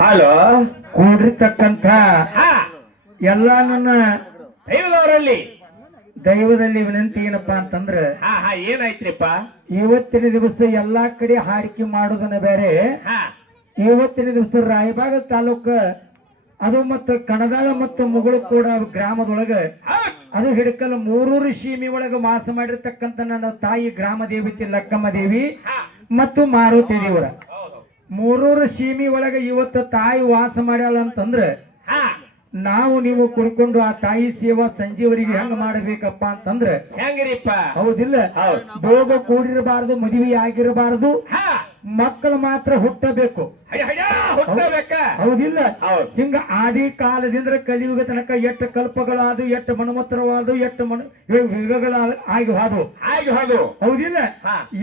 Hello, ಕೂಡಿರ್ತಕ್ಕಂಥ ಎಲ್ಲ ನನ್ನ ದೈವದವರಲ್ಲಿ ದೈವದಲ್ಲಿ ವಿನಂತಿ ಏನಪ್ಪಾ ಅಂತಂದ್ರ ಏನಾಯ್ತ್ರಿಪ್ಪ? ಇವತ್ತಿನ ದಿವಸ ಎಲ್ಲಾ ಕಡೆ ಹಾಡಿಕೆ ಮಾಡೋದನ್ನ ಬೇರೆ, ಇವತ್ತಿನ ದಿವಸ ರಾಯಬಾಗ ತಾಲೂಕ ಅದು ಮತ್ತು ಕಣದಾಳ ಮತ್ತು ಮುಗುಳು ಕೂಡ ಗ್ರಾಮದೊಳಗ ಅದು ಹಿಡಕಲ್ ಮೂರೂರು ಸೀಮೆ ಒಳಗ ವಾಸ ಮಾಡಿರ್ತಕ್ಕಂಥ ನನ್ನ ತಾಯಿ ಗ್ರಾಮ ದೇವತಿ ಲಕ್ಕಮ್ಮ ದೇವಿ ಮತ್ತು ಮಾರುತಿ ದೇವರ ಮೂರೂರು ಸೀಮೆ ಒಳಗ ಇವತ್ತು ತಾಯಿ ವಾಸ ಮಾಡ್ಯಾಳ ಅಂತಂದ್ರ ನಾವು ನೀವು ಕುಡ್ಕೊಂಡು ಆ ತಾಯಿ ಸೇವಾ ಸಂಜೆವರೆಗೆ ಹೆಂಗ ಮಾಡಬೇಕಪ್ಪ ಅಂತಂದ್ರೆ ಹೆಂಗ್ರಿಪ್ಪ? ಹೌದಿಲ್ಲ, ಭೋಗ ಕೂಡಿರಬಾರದು, ಮದುವೆ ಆಗಿರಬಾರದು, ಮಕ್ಕಳು ಮಾತ್ರ ಹುಟ್ಟಬೇಕು. ಹೌದಿಲ್ಲ, ಹಿಂಗ ಆದಿ ಕಾಲದಿಂದ ಕಲಿಯುಗ ತನಕ ಎಷ್ಟು ಕಲ್ಪಗಳಾದು, ಎಷ್ಟು ಮನ್ಮತ್ರವಾದು, ಎಷ್ಟು ಯುಗಗಳ ಆಗಿ ಹೋದು. ಹೌದಿಲ್ಲ,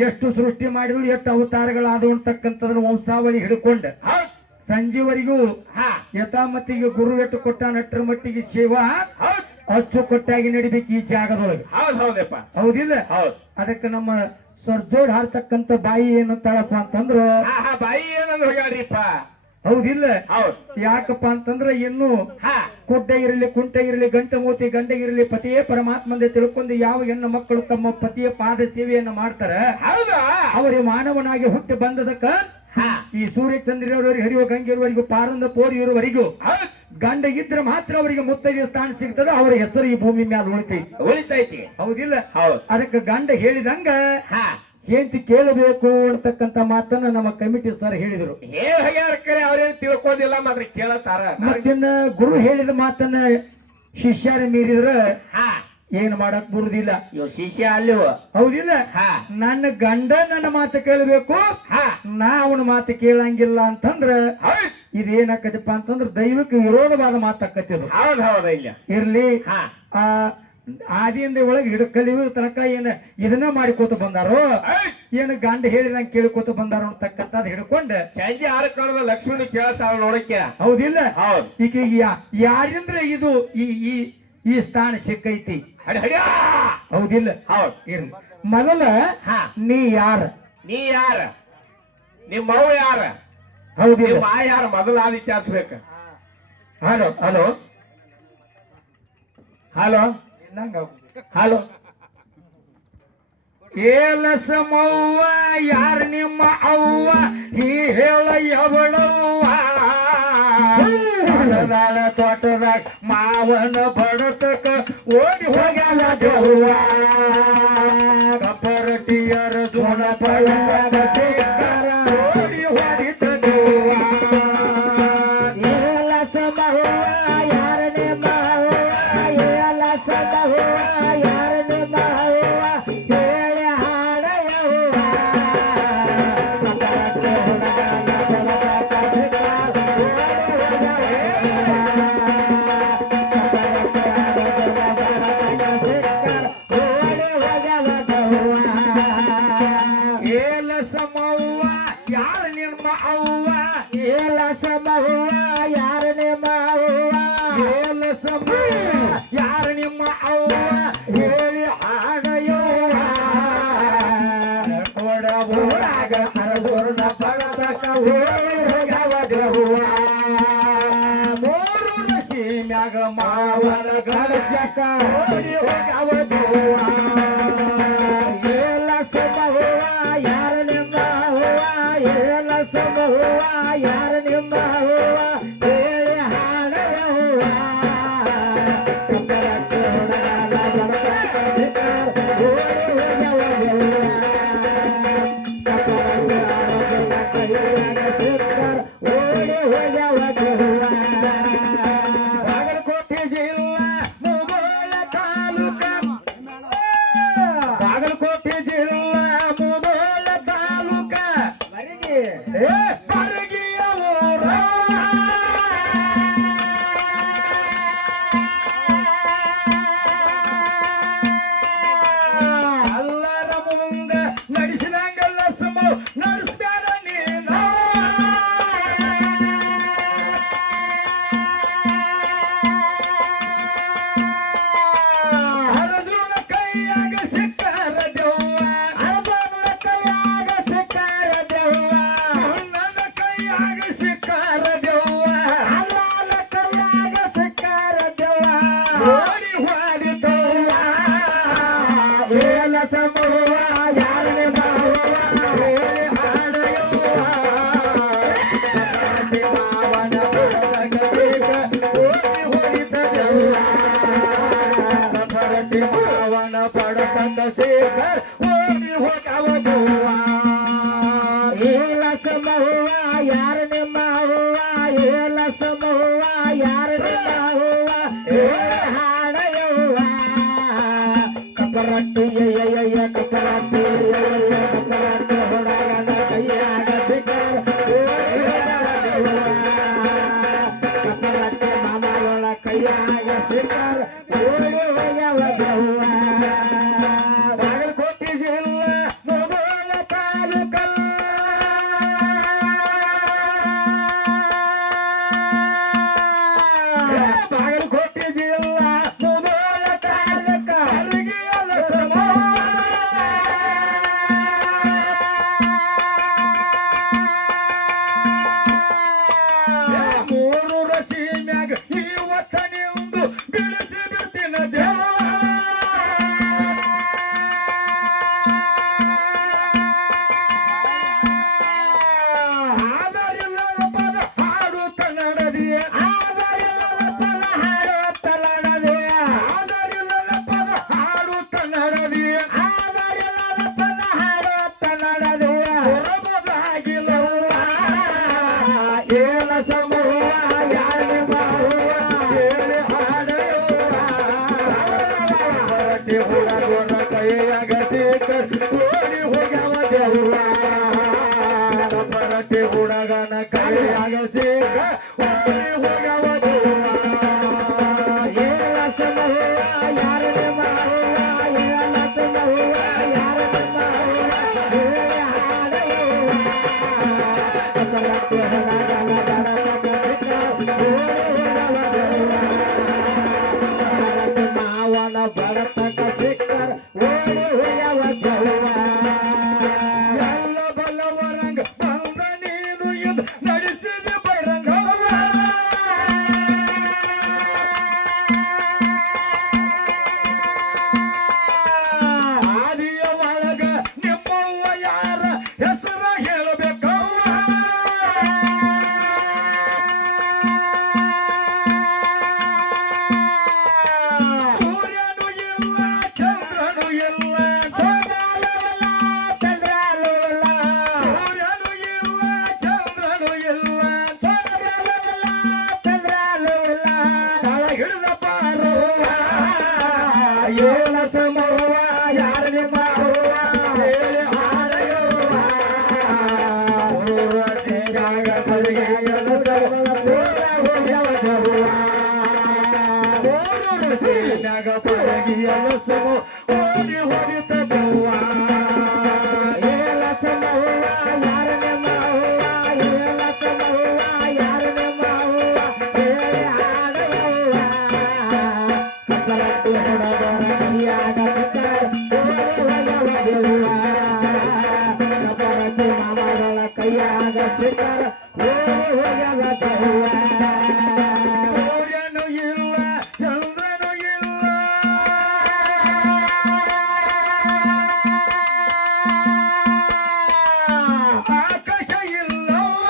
ಎಷ್ಟು ಸೃಷ್ಟಿ ಮಾಡಿದ್ರು, ಎಷ್ಟು ಅವತಾರಗಳಾದವು ಅಂತಕ್ಕಂಥದನ್ನ ವಂಶಾವಳಿ ಹಿಡ್ಕೊಂಡ ಸಂಜೆವರೆಗೂ ಯಥಾಮತಿಗೆ ಗುರು ಎಟ್ಟು ಕೊಟ್ಟ ನಟ್ಟರ ಮಟ್ಟಿಗೆ ಸೇವಾ ಅಚ್ಚುಕಟ್ಟಾಗಿ ನಡಿಬೇಕು ಈ ಜಾಗದೊಳಗೆ. ಹೌದಿಲ್ಲ, ಅದಕ್ಕೆ ನಮ್ಮ ಸರ್ಜೋಡ್ ಹಾಡ್ತಕ್ಕಂಥ ಬಾಯಿ ಏನಂತಾಳಪ್ಪ ಅಂತಂದ್ರು, ಬಾಯಿ ಏನಂದ್ರೆ ಹೋಗ್ಯಾಡ್ರಿಪ್ಪ. ಹೌದಿಲ್ಲ, ಯಾಕಪ್ಪ ಅಂತಂದ್ರ ಇನ್ನು ಕುಡ್ಡ ಇರಲಿ, ಕುಂಟ ಇರಲಿ, ಗಂಟ ಮೂತಿ ಗಂಡ ಇರಲಿ, ಪತಿಯೇ ಪರಮಾತ್ಮಂದೆ ತಿಳ್ಕೊಂಡು ಯಾವ ಹೆಣ್ಣು ಮಕ್ಕಳು ತಮ್ಮ ಪತಿಯ ಪಾದ ಸೇವೆಯನ್ನು ಮಾಡ್ತಾರ, ಅವರಿಗೆ ಮಾನವನಾಗಿ ಹುಟ್ಟಿ ಬಂದದಕ್ಕ ಈ ಸೂರ್ಯ ಚಂದ್ರವರೆಗೆ ಹರಿಯುವ ಗಂಗೆಯವರೆಗೂ ಪಾರಂದ ಪೋರಿ ಇರುವವರೆಗೂ ಗಂಡ ಇದ್ರೆ ಮಾತ್ರ ಅವರಿಗೆ ಮುತ್ತೈದೆ ಸ್ಥಾನ ಸಿಗ್ತದ, ಅವರ ಹೆಸರು ಈ ಭೂಮಿ ಮೇಲೆ ಉಳಿತೈತಿ. ಹೌದಿಲ್ಲ, ಅದಕ್ಕೆ ಗಂಡ ಹೇಳಿದಂಗ ಹೆಂಡತಿ ಕೇಳಬೇಕು ಅಂತಕ್ಕಂತ ಮಾತನ್ನ ನಮ್ಮ ಕಮಿಟಿ ಸರ್ ಹೇಳಿದ್ರು. ಅವ್ರೇನ್ ತಿಳ್ಕೋದಿಲ್ಲ, ಮಾತ್ರ ಕೇಳತಾರ. ಮತ್ತಿನ್ನ ಗುರು ಹೇಳಿದ ಮಾತನ್ನ ಶಿಷ್ಯರ ಮೀರಿದ್ರ ಏನ್ ಮಾಡಕ್ ಬರುದಿಲ್ಲ. ಶಿಷ್ಯ ಅಲ್ಲಿವ. ಹೌದಿಲ್ಲ, ನನ್ನ ಗಂಡ ನನ್ನ ಮಾತು ಕೇಳಬೇಕು, ನಾ ಅವನ ಮಾತು ಕೇಳಂಗಿಲ್ಲ ಅಂತಂದ್ರ ಇದೇನಾಕತಿಪ್ಪ ಅಂತಂದ್ರ ದೈವಕ್ಕೆ ವಿರೋಧವಾದ ಮಾತಾಕತಿದ್ರು. ಇರ್ಲಿ, ಆದಿಯಿಂದ ಒಳಗೆ ಹಿಡಕಲಿಯು ತನಕ ಏನ ಇದನ್ನ ಮಾಡಿಕೋತ ಬಂದಾರೋ, ಏನ್ ಗಂಡ ಹೇಳಿದಂಗ ಕೇಳ್ಕೋತ ಬಂದಾರೋ ಅಂತಕ್ಕಂಥದ್ ಹಿಡ್ಕೊಂಡ ಸಂಜೆ 6 ಕಾಲದ ಲಕ್ಷ್ಮಣ ಕೇಳ್ತಾಳ ನೋಡಕ್ಕೆ. ಹೌದಿಲ್ಲ, ಈಗ ಯಾರಿಂದ್ರ ಇದು ಈ ಈ ಸ್ಥಾನ ಸಿಕ್ಕೈತಿ. ಹಡಿ ಹಡಿಯ ಹೌದಿಲ್ಲ? ಹೌದ್. ಇರ್ಲಿ. ಮೊದಲ ಹಾ ನೀ ಯಾರ? ನೀ ಯಾರ? ನಿಮ್ಮ ಅವ್ವ ಯಾರ? ಹೌದಿಲ್ಲ? ನಿಮ್ಮ ಆ ಯಾರ? ಮೊದಲ ಆದ ವಿಚಾರಿಸ್ಬೇಕ. ಹಲೋ ಹಲೋ ಹಲೋ ಹಲೋ ಏಲಸಮವ್ವ ಯಾರ ನಿಮ್ಮ ಅವ್ವ ಈ ಹೇಳ ಎವಳವ್ವ ತೋಟದಾಗ ಮಾವನ ಬಡತಕ ಓಡಿ ಹೋಗ್ಯಾನ ದೇವ್ವ ಕಪರಟಿಯರ ಜೋಳ ಪಳಗ ಸಿಕ್ಕಾರ ಓಡಿ ಹೊಡಿತ ದೇವ್ವ ಏಲಸಮವ್ವ ಯಾರ ನಿಮ್ಮ ಅವ್ವ ಏಲಸಮವ್ವ ಯಾರ ನಿಮ್ಮ ಅವ್ವ ಹೇಳಿ ಹಾಡಯವ್ವ ಏಲಸಮವ್ವ ಯಾರ ನಿಮ್ಮ ಅವ್ವ ಏಲಸಮವ್ವ ಯಾರ ನಿಮ್ಮ ಅವ್ವ ಏಲಸಮವ್ವ ಯಾರ ನಿಮ್ಮ ಅವ್ವ ಹೇಳಿ ಹಾಡಯವ್ವ ಕೊಡ ಊರಾಗ ಹರದೂರ್ನ ಪಡತಕ ಓಡಿ ಹೋಗ್ಯಾವ ದೇವ್ವ ಮೂರು ಸೀಮ್ಯಾಗ ಮಾವನ ಗಡಜಕ ಓಡಿ ಹೋಗ್ಯಾವ ದೇವ್ವ ಏಲಸಮವ್ವ ಯಾರ ನಿಮ್ಮ ಅವ್ವ ಏಲಸಮವ್ವ ಯಾರ ನಿಮ್ಮ ಅವ್ವ ಹೇಳಿ ಹಾಡಯವ್ವ ಬಾಗಲಕೋಟೆ ಜಿಲ್ಲಾ ಮುಧೋಳ ತಾಲೂಕ ಬಾಗಲಕೋಟೆ ಜಿಲ್ಲಾ ಮುಧೋಳ ತಾಲೂಕ ಬರಗಿಯ ಊರ ಅಲ್ಲರ ಮುಂಗ ನಡೆಸಿದಂಗಲ್ಲ ಸಮೋ ನಡೆಸ್ತಾರ ನೀನ ಹರದುಣ ಕೈಯಾಗ ಸಿಕ್ಕಾರ ದೇವ್ವ ಹರದುಣ ಕೈಯಾಗ ಸಿಕ್ಕಾರ ದೇವ್ವ ನನ್ನ ಕೈಯಾಗ ಸಿಕ್ಕಾರ ದೇವ್ವ ಅಲ್ಲನ ಕೈಯಾಗ ಸಿಕ್ಕಾರ ದೇವ್ವ ಓಡಿ ಹೋಡಿ ದೇವ್ವ ಏಲಸಮವ್ವ ಯಾರ ನಿಮ್ಮ ಅವ್ವ ಹೇಳಿ ಹಾಡಯವ್ವ ಮಾವನ ಬಡತಕ ಓಡಿ ಹೊಡಿತ ದೇವ್ವ ಕಪರಟಿ ಮಾವನ ಪಡತಕ ಸೇಕರ್ ಓಡಿ ಹೋಗವ ದೇವ್ವ ಏಲಸಮವ್ವ ಯಾರ ನಿಮ್ಮ ಅವ್ವ ಏಲಸಮವ್ವ ಯಾರ ನಿಮ್ಮ ಅವ್ವ ಹೇಳಿ ಹಾಡಯವ್ವ ಕಪರಟಿ ಕಪರಟಿ ಕಪರಟಿ ಹೊಡಗನ ಕೈಯಾಗ ಸಿಕ್ಕರ ಓಡಿ ಹೋಗವ ದೇವ್ವ ಕಪರಟಿ ಮಾಮಗಳ ಕೈಯಾಗ ಸಿಕ್ಕರ ಓಡಿ ಹೋಗವ ದೇವ್ವ ಬಾಗಲಕೋಟೆ ಜಿಲ್ಲಾ ಮುಧೋಳ ತಾಲೂಕ ಬಾಗಲಕೋಟೆ ಜಿಲ್ಲಾ ಮುಧೋಳ ತಾಲೂಕ ಮೂರು ರಸೀಮ್ಯಾಗ ಇವತ್ತ ನಿಂದು ಬಿಡಿಸಿ ಬಿಡ್ತೀನ ದೇವ ಆದರಿಲ್ಲದ ಪದ ಹಾಡು ಕನ್ನಡದಿಯ ಆದರಿಲ್ಲದ ಪದ ಹಾಡು ಕನ್ನಡದಿಯ ಆದರಿಲ್ಲದ ಪದ ಹಾಡು ಕನ್ನಡದಿಯ ಆದರಿಲ್ಲದ ಪದ ಹಾಡು ಕನ್ನಡದಿಯ ಹೊರಬದಾಗಿಲ್ಲವ್ವ ಏಲಸಮವ್ವ ಯಾರ ನಿಮ್ಮ ಅವ್ವ ಹೇಳಿ ಹಾಡಯವ್ವ ಹೊರಟಿ ಹುಡುಗನ ಕೈಯಾಗ ಸಿಕ್ಕರ್ ಓಡಿ ಹೋಗ್ಯಾವ ದೇವ್ವ ಹೊರಟಿ ಹುಡುಗನ ಕೈಯಾಗ ಸಿಕ್ಕರ್ ಓಡಿ ಹೋಗ್ಯಾವ ದೇವ್ವ ಏಲಸಮವ್ವ ಯಾರ ನಿಮ್ಮ ಅವ್ವ ಏಲಸಮವ್ವ ಯಾರ ನಿಮ್ಮ ಅವ್ವ ಹೇಳಿ ಹಾಡಯವ್ವ ಕಪರಟಿ ಹೊಡಗನ ಬಡತಕ ಸಿಕ್ಕರ ಓಡಿ ಹೋಗ್ಯಾವ ದೇವ್ವ ಯಾರ ನಿಮ್ಮ ಅವ್ವ ಹೇಳಿ ಹಾಡೆಯವ್ವ ಊರತಿಯಾಗ ಬರಿಗೆ ಎಲಸಮು ಊರ ಹೋಗ್ಯವ ಜವ್ವ ಊರತಿಯಾಗ ಬರಿಗೆ ಎಲಸಮು ಓಡಿ ಹೊಡಿತ ಜವ್ವ ಕೈಯಾಗ ಸಿಕ್ಕರ ಹೋಗ್ಯವ ಸೂರ್ಯನು ಇಲ್ಲ ಚಂದ್ರನು ಇಲ್ಲ ಆಕಾಶ ಇಲ್ಲವ್ವ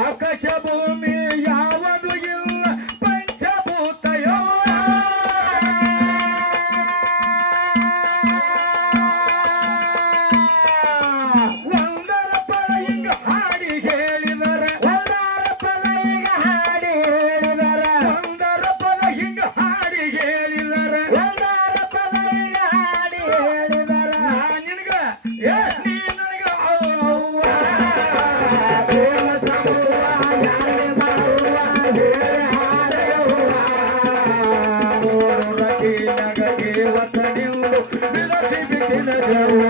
ಆಕಾಶ ಭೂಮಿ ಯಾವುದು ಇಲ್ಲ ಪಂಚಭೂತ ಒಂದರ ಪರ ಹಿಂಗ ಹಾಡಿ ಹೇಳಿದರ ಒಂದರ ಪರ ಹಿಂಗ ಹಾಡಿ ಹೇಳಿದರ ಒಂದರ ಪರ ಹಿಂಗ ಹಾಡಿ ಹೇಳಿದರ ಒಂದರ ಪರ ಹಿಂಗ ಹಾಡಿ ಹೇಳಿದರ ನಿನಗ ನೀ ನನಗ ಅವ್ವ ದೇವ ಸಮೂಹ ಯಾರೇ ಮಾಡುವ ಹೇಳಿ ಹಾಡೆಯವ್ವ ರತಿ ನಗಗೆ ವತನಿಂದು ಬಿಡಸಿ ಬಿಟ್ಟಿನ ಜವ್ವ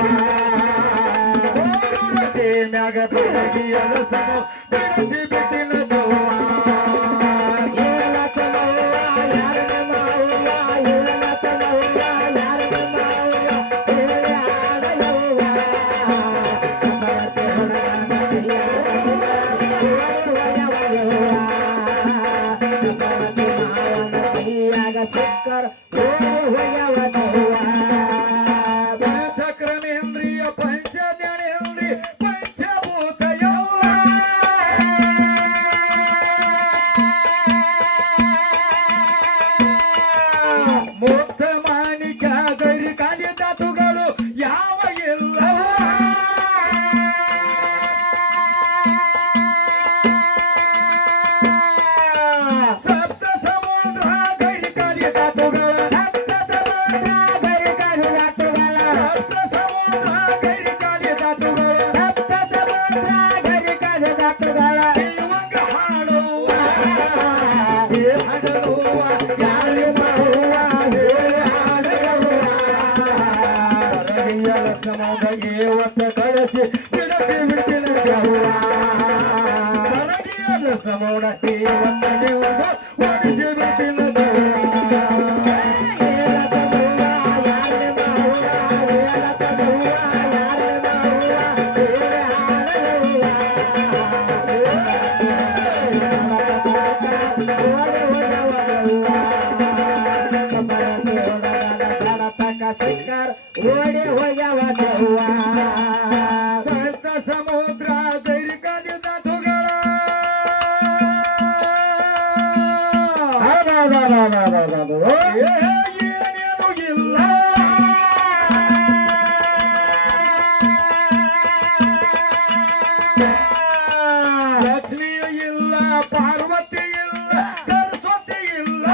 ಮ್ಯಾಗ ಬೆಳಗಿ ಎಲಸಮು ಬಿಡಿಸಿ ಬಿಟ್ಟಿನ ಜವ್ವ ಚಕ್ರಮೇಂದ್ರಿಯ ಪಂಚ ಜ್ಞಾನೇಂದ್ರಿಯ ಪಂಚಭೂತ ಮುಕ್ತ ಮಾಣಿಕ ಗರಿ ಕಾಲಿ ಧಾತುಗಳು ಯಾವ ಇಲ್ಲವ ಸಪ್ತ ಸಮುದ್ರ ಗರಿ ಕಾಲಿ ಧಾತುಗಳ ಸಪ್ತ ಸಮುದ್ರ ಗರಿ ಕಾಲಿ ಧಾತುಗಳ ಸಪ್ತ ಸಮುದ್ರ ಗರಿ ಕಾಲಿ ಧಾತುಗಳ ಸಪ್ತ ಸಮುದ್ರ ಗರಿ ಕಾಲಿ ಧಾತುಗಳ ಇವಂಗ ಹಾಡುವ ಹಾಡುವ ಯಾರೇ ಮಾಡುವ ಹೇಳಿ ಹಾಡೆಯವ್ವ ಸಮುದಾಯ ಒತ್ತ ಕಳಿಸಿ ಬಿಡಸಿ ಬಿಟ್ಟಿನ ಜವ್ವ ಸಮುದಾಯ ಒತ್ತ ನೀವು ಓಡಿಸಿ ಬಿಟ್ಟಿನ ಓಡಿ ಹೋಗ್ಯವ ಜವ್ವ ಸಂತ ಸಮುದ್ರ ದೈರಿಕಾದಿ ಧಾತುಗಳ ಏನೇನು ಇಲ್ಲ ಲಕ್ಷ್ಮಿಯು ಇಲ್ಲ ಪಾರ್ವತಿ ಇಲ್ಲ ಸರಸ್ವತಿ ಇಲ್ಲ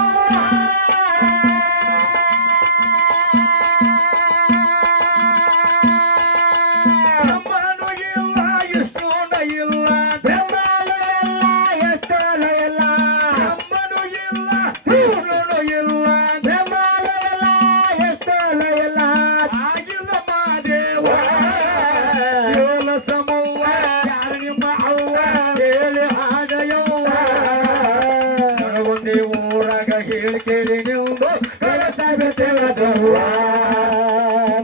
ಬ್ರಹ್ಮನು ಇಲ್ಲ ವಿಷ್ಣುನ ಇಲ್ಲ ಬ್ರಹ್ಮನು ಇಲ್ಲ ಎಷ್ಟನ ಇಲ್ಲ ಬ್ರಹ್ಮನು ಇಲ್ಲ ವಿಷ್ಣುನು ಇಲ್ಲ ಬ್ರಹ್ಮನು ಇಲ್ಲ ಎಷ್ಟನ ಇಲ್ಲ ಆಗಿಲ್ಲ ಮಾದೇವ ಏಳ ಸಮೂಹ ಯಾರ ನಿಮ್ಮ ಅವ್ವ ಹೇಳಿ ಹಾಡೆಯವ್ವ ಒಂದೇ ಊರಾಗ ಹೇಳಿ ಕೇಳಿ ನೀವು ಕಳಸ ಬಿಟ್ಟಿಲ್ಲ ಜವ್ವ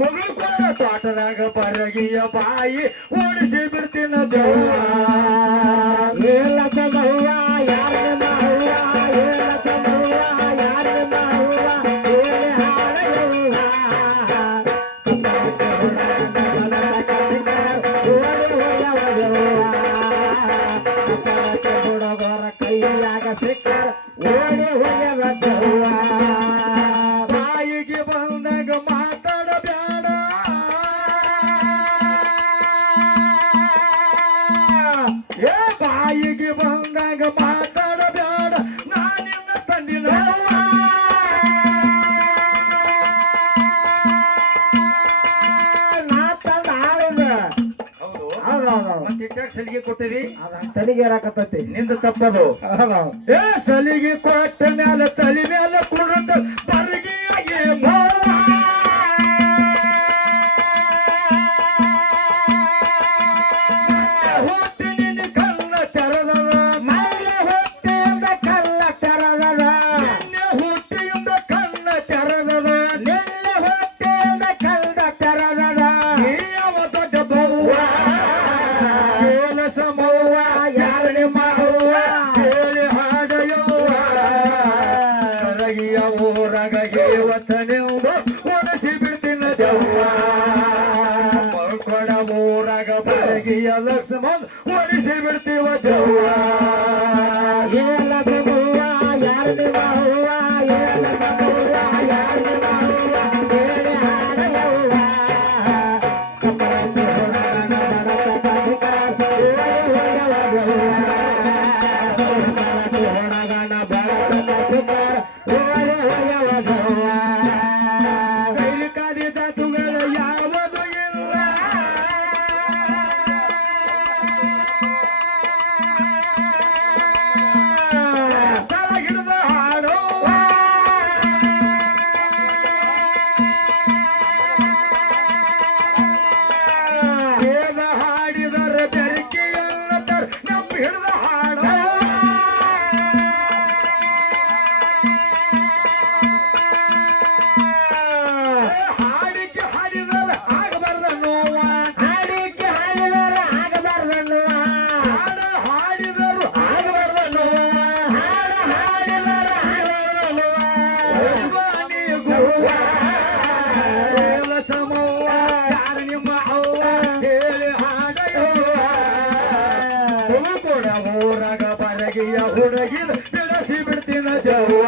ಮುಗುಳ್ಕೊಂಡ ತೋಟದಾಗ ಬರಗಿಯ ಬಾಯಿ ಓಡಿಸಿ ಬಿಡ್ತಿನ ಜವ್ವ ಏಳ ಸಮೂಹ ಯಾರ ನಿಮ್ಮ ಅವ್ವ ಏಳ ಸಮೂಹ ಯಾರ ನಿಮ್ಮ ಅವ್ವ ಹೇಳಿ ಹಾಡೆಯವ್ವ ಹುಡುಗರ ಕೈಯಾಗ ಸಿಕ್ಕರ ಓಡಿ ಹೋಗ್ಯವ ಜವ್ವ ಬಾಯಿಗೆ ಬಂದಾಗ ಮಾತಾಡಬ್ಯಾಡ ಏ ಬಾಯಿಗೆ ಬಂದಾಗ ಮಾತಾಡಬ್ಯಾಡ ಕೊಟ್ಟಿದಿ ತಲೆಗೆ ಏರಾಕತ್ತೈತಿ ನಿಂದ ತಪ್ಪದು ಏ ಸಲಿಗೆ ಕೊಟ್ಟ ಮ್ಯಾಲ ತಲೆ ಮ್ಯಾಲ ಕುರುತ ಬರಗಿಯಾಗಿ ಹೊಟ್ಟೆ ನಿನ್ನ ಕಲ್ಲ ತೆರದದ ಮಲ್ಲ ಹೊಟ್ಟೆಯಿಂದ ಕಲ್ಲ ತೆರದದ ನಿನ್ನ ಹೊಟ್ಟೆಯಿಂದ ಕಲ್ಲ ತೆರದದ ನಿನ್ನ ಹೊಟ್ಟೆಯಿಂದ ಕಲ್ಲ ತೆರದದ ಯಾವ ದೊಡ್ಡ ಬವ್ವ ಕೇಳಸ ಮವ್ವ ಯಾರನೆ ಮಾವ್ವ ಕೇಳಿ ಹಾಡಯವ್ವ ಕರಗಿಯ ಊರಗೆ ವತನೆವ್ವ ಒಣಸಿ ಬಿಡ್ತಿನ ದವ್ವ ಕೊಡ ಊರಾಗ ಬರಗಿಯ ಲಕ್ಷ್ಮಣ ಒಣಸಿ ಬಿಡ್ತೀವ ದವ್ವ ಏಲ ಬವ್ವ ಯಾರನೆ ಮಾವ್ವ ಏಲ ಬವ್ವ ಯಾರನೆ ಮಾವ್ವ ಕೇಳಿ ಹಾಡಯವ್ವ ಕಪರಂತಿ ಹೊರಗನ ಬರತ ಹಾಡಿದರ ಬೆರಕೆಯಲ್ಲ ನಮ್ಮ ಹಿಡಿದ ಹಾಡ ಹಾಡಿಕೆ ಹಾಡಿದರ ಆಗಬಾರ್ದ ನೋವ ಹಾಡಿಕೆ ಹಾಡಿದರ ಆಗಬಾರ್ದ ನೋವ ಹಾಡ ಹಾಡಿದರು ಆಗಬಾರ್ದ ನೋವ ಹಾಡ ಹಾಡಿದರ ಆಗಬಾರ್ದ ನೋವ ಸಮವ್ವ ಯಾರ ನಿಮ್ಮ ಅವ್ವ ಹೇಳಿ ಹಾಡಯವ್ವ ಕೊಡ ಊರಾಗ ಬರಗಿಯ ಹುಡುಗಿದ ಬಿಡಿಸಿ ಬಿಡ್ತೀನ ಜವ್ವ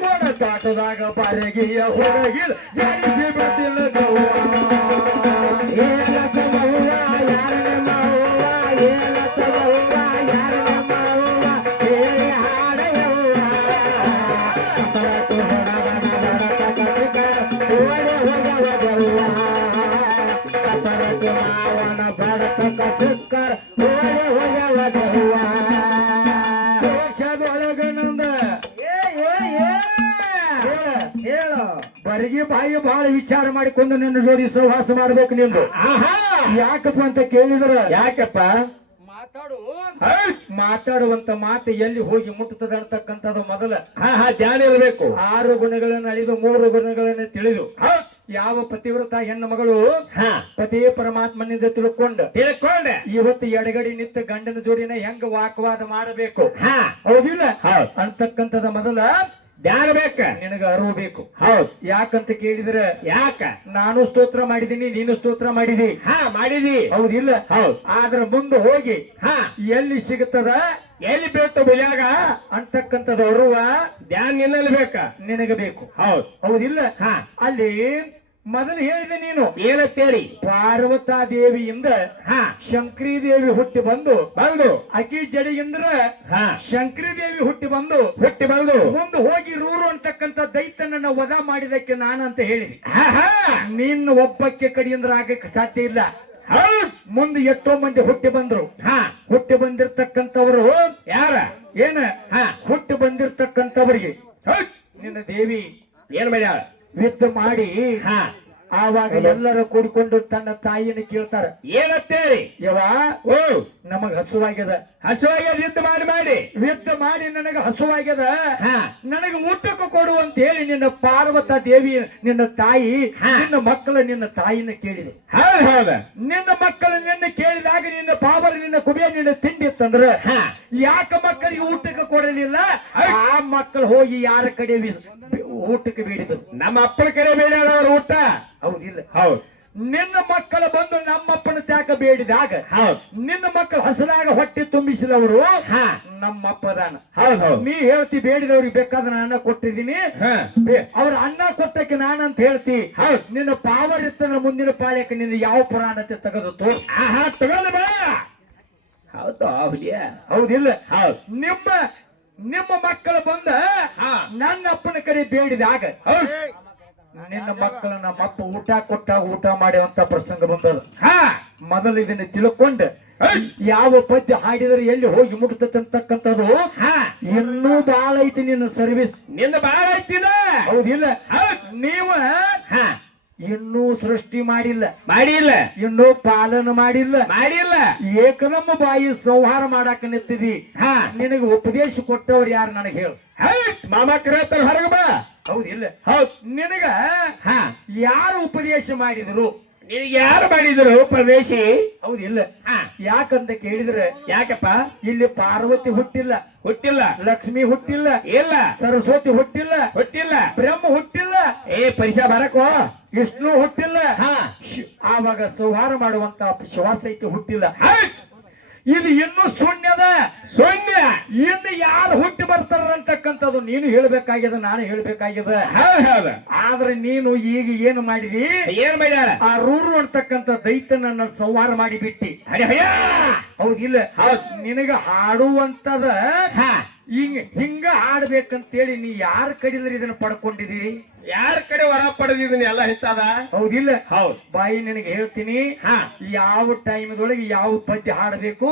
ಕೊಡ ತೋಟದಾಗ ಬರಗಿಯ ಹುಡುಗಿದ ಜಡಿಸಿ ಬಿಡ್ತೀನ ಜವ್ವ ಏಲ ಸಮವ್ವ ಯಾರ ನಿಮ್ಮ ಅವ್ವ ಏಲ ಸಮವ್ವ ಯಾರ ನಿಮ್ಮ ಅವ್ವ ಹೇಳಿ ಹಾಡಯವ್ವ ಮಾವನ ಬಡತಕ ಸುಕ್ಕರ ಹೋಗವ ದವ್ವ ದೇಶದೊಳಗನಂದ ಹೇಳು ಬರಗಿ ಬಾಯಿ ಬಹಳ ವಿಚಾರ ಮಾಡಿಕೊಂಡು ನಿನ್ನ ಜೋಡಿ ಸಹವಾಸ ಮಾಡ್ಬೇಕು ನಿಂದು ಯಾಕಪ್ಪ ಅಂತ ಕೇಳಿದ್ರ ಯಾಕಪ್ಪ ಮಾತಾಡುವಂತ ಮಾತು ಎಲ್ಲಿ ಹೋಗಿ ಮುಟ್ಟುತ್ತದೆ ಅಂತಕ್ಕಂಥದ್ದು ಮೊದಲ ಧ್ಯಾನ ಇರಬೇಕು 6 ಗುಣಗಳನ್ನು ಅಳಿದು 3 ಗುಣಗಳನ್ನು ತಿಳಿದು ಯಾವ ಪತಿವ್ರತ ಹೆಣ್ಣು ಮಗಳು ಪತಿ ಪರಮಾತ್ಮನಿಂದ ತಿಳ್ಕೊಂಡು ಇವತ್ತು ಎಡಗಡಿ ನಿಂತ ಗಂಡನ ಜೋಡಿನ ಹೆಂಗ ವಾಕವಾದ ಮಾಡಬೇಕು ಹೌದಿಲ್ಲ ಅಂತಕ್ಕಂಥದ ಮೊದಲ ಧ್ಯಾನ ಬೇಕ ನಿನಗ ಅರಿವು ಬೇಕು ಹೌದು ಯಾಕಂತ ಕೇಳಿದ್ರೆ ಯಾಕ ನಾನು ಸ್ತೋತ್ರ ಮಾಡಿದೀನಿ ನೀನು ಸ್ತೋತ್ರ ಮಾಡಿದಿ ಮಾಡಿದಿ ಹೌದಿಲ್ಲ ಹೌದು ಆದ್ರ ಮುಂದೆ ಹೋಗಿ ಎಲ್ಲಿ ಸಿಗುತ್ತದ ಎಲ್ಲಿ ಬೇಕು ಬೆಲೆಯಾಗ ಅಂತಕ್ಕಂಥದ್ದು ಅರಿವ ಧ್ಯಾನ ನಿನ್ನಲ್ಲಿ ಬೇಕ ನಿನಗ ಬೇಕು ಹೌದು ಹೌದಿಲ್ಲ ಅಲ್ಲಿ ಮೊದಲು ಹೇಳಿದೆ ನೀನು ಏನಂತೇಳಿ ಪಾರ್ವತಾ ದೇವಿಯಿಂದ ಶಂಕರಿ ದೇವಿ ಹುಟ್ಟಿ ಬಂದು ಅಕ್ಕಿ ಜಡಿಯಿಂದ ಶಂಕರಿ ದೇವಿ ಹುಟ್ಟಿ ಬಂದು ಮುಂದೆ ಹೋಗಿ ರೂರು ಅಂತಕ್ಕಂಥ ದೈತ್ಯನನ್ನ ವಧ ಮಾಡಿದಕ್ಕೆ ನಾನಂತ ಹೇಳಿದೆ ನಿನ್ನ ಒಬ್ಬಕ್ಕೆ ಕಡೆಯಿಂದ ಆಗಕ್ಕೆ ಸಾಧ್ಯ ಇಲ್ಲ ಮುಂದೆ ಎಷ್ಟೋ ಮಂದಿ ಹುಟ್ಟಿ ಬಂದ್ರು ಹುಟ್ಟಿ ಬಂದಿರ್ತಕ್ಕಂಥವ್ರು ಯಾರ ಏನ ಹುಟ್ಟಿ ಬಂದಿರ್ತಕ್ಕಂಥವ್ರಿಗೆ ನಿನ್ನ ದೇವಿ ಏನ್ ಮಾಡ್ಯಾಳ ಯುದ್ಧ ಮಾಡಿ ಆವಾಗ ಎಲ್ಲರೂ ಕೂಡಿಕೊಂಡು ತನ್ನ ತಾಯಿಯನ್ನು ಕೇಳ್ತಾರ ಏನಂತೇಳಿ ಯವಾ ನಮಗ ಹಸುವಾಗ್ಯದ ಯುದ್ಧ ಮಾಡಿ ನನಗ ಹಸುವಾಗ್ಯದ ನನಗ ಊಟಕ್ಕೆ ಕೊಡು ಅಂತ ಹೇಳಿ ನಿನ್ನ ಪಾರ್ವತ ದೇವಿ ನಿನ್ನ ತಾಯಿ ನಿನ್ನ ಮಕ್ಕಳು ನಿನ್ನ ತಾಯಿನ ಕೇಳಿದೆ ನಿನ್ನ ಮಕ್ಕಳು ನಿನ್ನ ಕೇಳಿದಾಗ ನಿನ್ನ ಪಾವರ್ ನಿನ್ನ ಕುಬಿಯ ನಿನ್ನ ತಿಂಡಿ ಇತ್ತಂದ್ರ ಯಾಕ ಮಕ್ಕಳಿಗೆ ಊಟಕ್ಕೆ ಕೊಡಲಿಲ್ಲ ಆ ಮಕ್ಕಳು ಹೋಗಿ ಯಾರ ಕಡೆ ಊಟಕ್ಕೆ ಬೇಡಿದ್ರು ನಮ್ಮ ಅಪ್ಪನ ಕಡೆ ಬೇಡ ಊಟ ಹೌದಿಲ್ಲ ಹೌದು ನಿನ್ನ ಮಕ್ಕಳು ಬಂದು ನಮ್ಮಪ್ಪನ ತ್ಯಾಕ ಬೇಡಿದಾಗ ನಿನ್ನ ಮಕ್ಕಳು ಹಸರಾಗ ಹೊಟ್ಟೆ ತುಂಬಿಸಿದವರು ನಮ್ಮಪ್ಪದಾನ ನೀ ಹೇಳ್ತಿ ಬೇಡಿದವ್ರಿಗೆ ಬೇಕಾದ್ರೆ ಅನ್ನ ಕೊಟ್ಟಿದ್ದೀನಿ ಅವ್ರ ಅನ್ನ ಕೊಟ್ಟಕ್ಕೆ ನಾನಂತ ಹೇಳ್ತಿ ನಿನ್ನ ಪಾವರ್ ಇತ್ತಂದ್ರೆ ಮುಂದಿನ ಪಾಳ್ಯಕ್ಕೆ ನಿನ್ನ ಯಾವ ಪುರಾಣತೆ ತೆಗೆದು ತಗೊಂಡು ಬಾ ಹೌದಿಲ್ಲ ನಿಮ್ಮ ಮಕ್ಕಳು ಬಂದ ನನ್ನ ಅಪ್ಪನ ಕಡೆ ಬೇಡಿದಾಗ ನಿನ್ನ ಮಕ್ಕಳು ನಮ್ಮಪ್ಪ ಊಟ ಕೊಟ್ಟಾಗ ಊಟ ಮಾಡುವಂತ ಪ್ರಸಂಗ ಬಂದದ ಮೊದಲು ಇದನ್ನ ತಿಳ್ಕೊಂಡು ಯಾವ ಪದ್ಯ ಹಾಡಿದರೆ ಎಲ್ಲಿ ಹೋಗಿ ಮುಟ್ತದೆ ಅಂತಕ್ಕಂಥದ್ದು ಇನ್ನೂ ಬಾಳ ಐತಿ ನಿನ್ನ ಸರ್ವಿಸ್. ನಿಂದ ಬಾಳ ಐತಿಲ್ಲ ಹೌದಿಲ್ಲ? ನೀವ ಇನ್ನೂ ಸೃಷ್ಟಿ ಮಾಡಿಲ್ಲ, ಇನ್ನೂ ಪಾಲನ ಮಾಡಿಲ್ಲ, ಏಕನಮ್ಮ ಬಾಯಿ ಸಂಹಾರ ಮಾಡಾಕ ನಿಂತಿದಿ. ನಿನಗೆ ಉಪದೇಶ ಕೊಟ್ಟವ್ರು ಯಾರು ನನಗೆ ಹೇಳು? ಮಾಮ ಕರೆತ ಹೊರಗ ಬಾ. ಹೌದಿಲ್ಲ? ನಿನಗ ಯಾರು ಉಪದೇಶ ಮಾಡಿದ್ರು? ನಿನಗೆ ಯಾರು ಮಾಡಿದ್ರು ಪ್ರವೇಶಿ? ಹೌದಿಲ್ಲ? ಯಾಕಂತ ಕೇಳಿದ್ರೆ, ಯಾಕಪ್ಪ ಇಲ್ಲಿ ಪಾರ್ವತಿ ಹುಟ್ಟಿಲ್ಲ, ಲಕ್ಷ್ಮಿ ಹುಟ್ಟಿಲ್ಲ, ಇಲ್ಲ ಸರಸ್ವತಿ ಹುಟ್ಟಿಲ್ಲ, ಬ್ರಹ್ಮ ಹುಟ್ಟಿಲ್ಲ, ಪರಿಸರ ಬರಕೋ ವಿಷ್ಣು ಹುಟ್ಟಿಲ್ಲ, ಆವಾಗ ಸಂಹಾರ ಮಾಡುವಂತ ಶಿವಸೈತಿ ಹುಟ್ಟಿಲ್ಲ. ಇದು ಇನ್ನು ಶೂನ್ಯದ ಶೂನ್ಯ. ಇನ್ನು ಯಾರು ಹುಟ್ಟಿ ಬರ್ತಾರ ಅಂತಕ್ಕಂಥದ್ದು ನೀನು ಹೇಳ್ಬೇಕಾಗ್ಯದ, ನಾನು ಹೇಳ್ಬೇಕಾಗ್ಯದ. ಆದ್ರೆ ನೀನು ಈಗ ಏನು ಮಾಡಿದಿ? ಏನ್ ಮಾಡ್ಯಾರ? ಆ ರೂರು ಅಂತಕ್ಕಂಥ ದೈತ್ಯನನ್ನ ಸಂಹಾರ ಮಾಡಿಬಿಟ್ಟಿ. ಹೌದಿಲ್ಲ? ನಿನಗ ಹಾಡುವಂತದ ಹಿಂಗ ಹಾಡ್ಬೇಕಂತೇಳಿ ನೀ ಯಾರ ಕಡಿದ್ರೆ ಇದನ್ನ ಪಡ್ಕೊಂಡಿದಿ? ಯಾರ ಕಡೆ ಹೊರ ಪಡೆದಿದ್ದೀನಿ ಎಲ್ಲ ಹೆಚ್ಚಾದ. ಹೌದಿಲ್ಲ? ಹೌದು. ಬಾಯಿ ನಿನಗೆ ಹೇಳ್ತೀನಿ, ಯಾವ ಟೈಮದೊಳಗೆ ಯಾವ ಪದ್ಯ ಹಾಡಬೇಕು,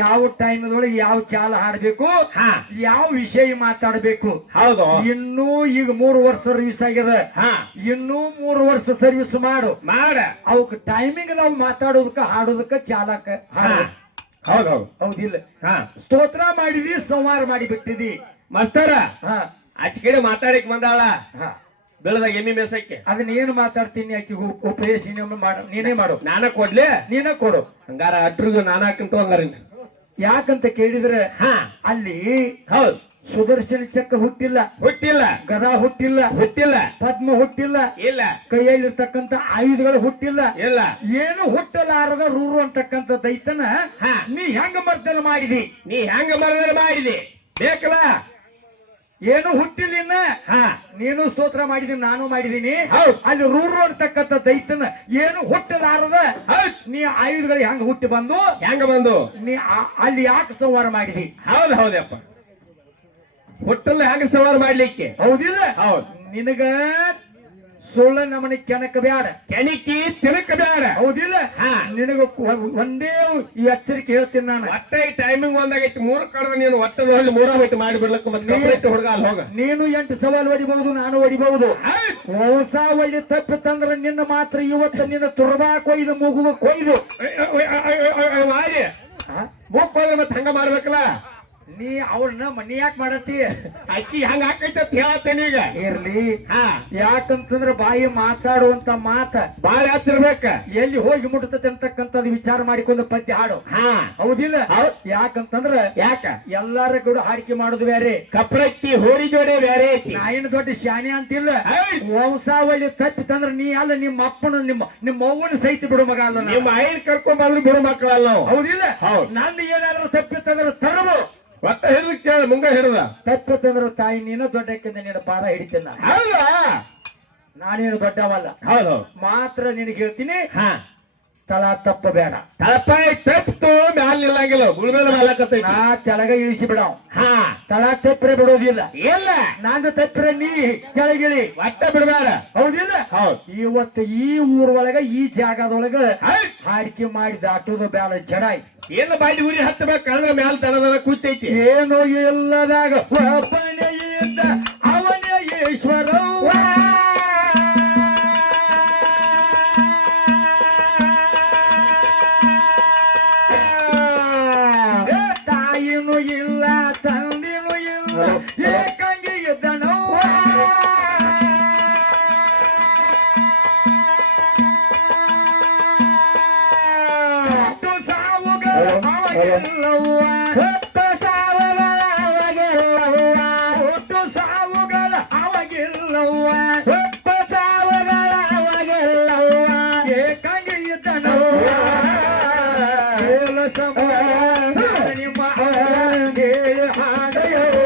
ಯಾವ ಟೈಮದೊಳಗೆ ಯಾವ ಚಾಲ ಹಾಡಬೇಕು, ಯಾವ ವಿಷಯ ಮಾತಾಡಬೇಕು. ಹೌದು. ಇನ್ನೂ ಈಗ 3 ವರ್ಷ ಸರ್ವಿಸ್ ಆಗ್ಯದ, ಇನ್ನೂ 3 ವರ್ಷ ಸರ್ವಿಸ್ ಮಾಡ ಅವಕ್ ಟೈಮಿಂಗ್ ನಾವು ಮಾತಾಡೋದಕ್ಕ ಹಾಡೋದಕ್ಕ ಚಾಲಕ. ಹೌದೌದು. ಹೌದಿಲ್ಲ? ಸ್ತೋತ್ರ ಮಾಡಿದಿ, ಸಂಹಾರ ಮಾಡಿ ಬಿಟ್ಟಿದಿ. ಮಸ್ತರ ಆಚೆ ಕಡೆ ಮಾತಾಡಕ್ ಬಂದಾಳ ಬೆಳದಾಗ ಎಮ್ಮಿ ಮೇಸಕ್ಕೆ. ಅದನ್ನ ಏನು ಮಾತಾಡ್ತೀನಿ ಆಕಿ ಉಪದೇಶ ನೀನೇ ಮಾಡು. ನಾನ ಕೊಡ್ಲಿ? ನೀನ ಕೊಡು. ಹಂಗಾರ ಅಟ್ರಿಗೂ ನಾನ ಹಾಕಂತ ಹಂಗಾರ. ಯಾಕಂತ ಕೇಳಿದ್ರೆ ಅಲ್ಲಿ ಹೌದು ಸುದರ್ಶನ ಚಕ್ರ ಹುಟ್ಟಿಲ್ಲ, ಗದಾ ಹುಟ್ಟಿಲ್ಲ, ಪದ್ಮ ಹುಟ್ಟಿಲ್ಲ, ಇಲ್ಲ ಕೈಯಲ್ಲಿರ್ತಕ್ಕಂಥ ಆಯುಧಗಳು ಹುಟ್ಟಿಲ್ಲ, ಇಲ್ಲ ಏನು ಹುಟ್ಟಲಾರದ ರೂರು ಅಂತಕ್ಕಂಥ ದೈತನ ನೀ ಹೆಂಗ ಮರ್ದನ ಮಾಡಿದಿ? ಬೇಕಲ್ಲ? ಏನು ಹುಟ್ಟಿಲ್ಲ. ನೀನು ಸ್ತೋತ್ರ ಮಾಡಿದೀನಿ, ನಾನು ಮಾಡಿದೀನಿ. ಅಲ್ಲಿ ರೂರು ಅಂತಕ್ಕಂಥ ದೈತನ ಏನು ಹುಟ್ಟಲಾರದ ನೀ ಆಯುಧಗಳು ಹೆಂಗ ಹುಟ್ಟಿ ಬಂದು ನೀ ಅಲ್ಲಿ ಯಾಕೆ ಸಂಹಾರ ಮಾಡಿದಿ? ಹೌದಪ್ಪ, ಹುಟ್ಟಲ್ಲ ಹೆಂಗ ಸಂಹಾರ ಮಾಡ್ಲಿಕ್ಕೆ. ಹೌದಿಲ್ಲ? ಹೌದು. ನಿನಗ ಸುಳ್ಳ ನಮನಿ ಕೆಣಕ ಬ್ಯಾಡ, ಕೆಣಕಿ ತಿನಕ ಬ್ಯಾಡ. ಹೌದಿಲ್ಲ? ನಿನಗ ಒಂದೇ ಈ ಎಚ್ಚರಿಕೆ ಹೇಳ್ತೀನಿ ನಾನು. ಒಟ್ಟ ಈ ಟೈಮಿಂಗ್ ಒಂದಾಗೈತಿ. 3 ಕಳೆದ ನೀನು ಒಟ್ಟದಲ್ಲಿ 3 ಬಿಟ್ಟು ಮಾಡಿ ಬಿಡ್ಲಕ್ಕ ಹುಡುಗ ಅಲ್ಲಿ ಹೋಗ. ನೀನು 8 ಸವಾಲ್ ಹೊಡಿಬಹುದು, ನಾನು ಹೊಡಿಬಹುದು. ಹೊಸ ಒಳ್ಳೆ ತಪ್ಪಿತ್ತಂದ್ರ ನಿನ್ನ ಮಾತ್ರ ಇವತ್ತು ನಿನ್ನ ತುರ್ಬಾ ಕೊಯ್ದು ಮೂಗು ಕೊಯ್ದು ಮಾಡಿ ಮೂಗ್ ಮತ್ತೆ ಹಂಗ ಮಾಡ್ಬೇಕಲ್ಲ. ನೀ ಅವ್ರನ್ನ ಮನಿ ಯಾಕೆ ಮಾಡತ್ತಿ? ಅಕ್ಕಿ ಹಂಗ ಹಾಕೈತ ಹೇಳ್ತೇನೆ ಈಗ. ಇರ್ಲಿ. ಯಾಕಂತಂದ್ರ ಬಾಯಿ ಮಾತಾಡುವಂತ ಮಾತ ಬಾಳ ಹಚ್ಚಿರ್ಬೇಕ. ಎಲ್ಲಿ ಹೋಗಿ ಮುಟ್ಟತೈತೆ ಅಂತಕ್ಕಂಥದ್ದು ವಿಚಾರ ಮಾಡಿಕೊಂಡು ಪದ್ಯ ಹಾಡು. ಹೌದಿಲ್ಲ? ಯಾಕಂತಂದ್ರ ಎಲ್ಲಾರ ಕೂಡ ಹಾಡಿಕೆ ಮಾಡುದು ಬೇರೆ, ಕಪ್ರಕ್ಕಿ ಹೋರಿ ಜೋಡೆ ಬೇರೆ ಐತಿ. ನಾಯಿನ ದೊಡ್ಡ ಶಾನೆ ಅಂತಿಲ್ಲ. ವಂಶಾವಳಿ ತಪ್ಪಿತಂದ್ರ ನೀ ಅಲ್ಲ, ನಿಮ್ಮ ಅಪ್ಪನ ನಿಮ್ಮ ಅವ್ವನ ಸಹಿತ ಬಿಡು ಮಗ ಅಲ್ಲ. ನಿಮ್ಮ ಐನ್ ಕರ್ಕೊಂಡ್ ಬಂದ್ರು ಬಿಡು ಮಕ್ಕಳಲ್ಲ. ಹೌದಿಲ್ಲ? ನಂದು ಏನಾದ್ರು ತಪ್ಪಿತ್ತಂದ್ರ ತರಬು ಒಟ್ಟ ಹಿಡಿದು ಕೇಳ. ಮುಂಗ ಹಿಡಿದ ತಪ್ಪತ್ತಂದ್ರ ತಾಯಿ ನೀನು ದೊಡ್ಡಕ್ಕಿಂದ ನಿನ್ನ ಪಾದ ಹಿಡಿತೇನೆ. ನಾನೇನು ದೊಡ್ಡವಲ್ಲ. ಹೌದು. ಮಾತ್ರ ನಿನಗೆ ಹೇಳ್ತೀನಿ, ತಲಾ ತಪ್ಪ ಬೇಡ. ತಪ್ಪಿತು ಮ್ಯಾಲ ನಿಲ್ಲಂಗಿಲ್ಲ, ಗುಳ್ಮೇಲೆ ಮೇಲಕತ್ತೈತಿ. ನಾ ಕೆಳಗ ಇಳಿಸಿ ಬಿಡವ್. ತಳ ತಪ್ಪರೆ ಬಿಡೋದಿಲ್ಲ. ಇಲ್ಲ, ನಂದು ತಪ್ಪರೆ ನೀ ಕೆಳಗಿಳಿ, ಒಟ್ಟ ಬಿಡಬೇಡ. ಹೌದಿಲ್ಲ? ಹೌದು. ಇವತ್ತು ಈ ಊರೊಳಗ ಈ ಜಾಗದೊಳಗ ಹಾಡಿಕೆ ಮಾಡಿ ದಾಟೋದು ಬೇಡ. ಜಡಾಯ್ ಏನು ಬಾಯಿ ಉರಿ ಹತ್ತಬೇಕು, ಕಳ್ಳ ಮ್ಯಾಲ ತಳದ ಕೂತೈತಿ. ಏನು ಇಲ್ಲದಾಗ ಒಬ್ಬನೇ ಇದ್ದ ಅವನೇ ಈಶ್ವರ. ತಾಯಿನೂ ಇಲ್ಲ, ತಂದೆನೂ ಇಲ್ಲ, ಏಕಂಗಿ ಇದ್ದನು. ಹುಟ್ಟು ಸಾವುಗಳ ಅವಾಗಿಲ್ಲವ್ವ, ಹುಟ್ಟು ಸಾವುಗಳ ಅವಾಗಿಲ್ಲವ್ವ, ಏಕಾಂಗಿ ಇದ್ದನು. ನಿಮ್ಮ ಹೇಳಿ ಹಾಡೆಯವ್ವ.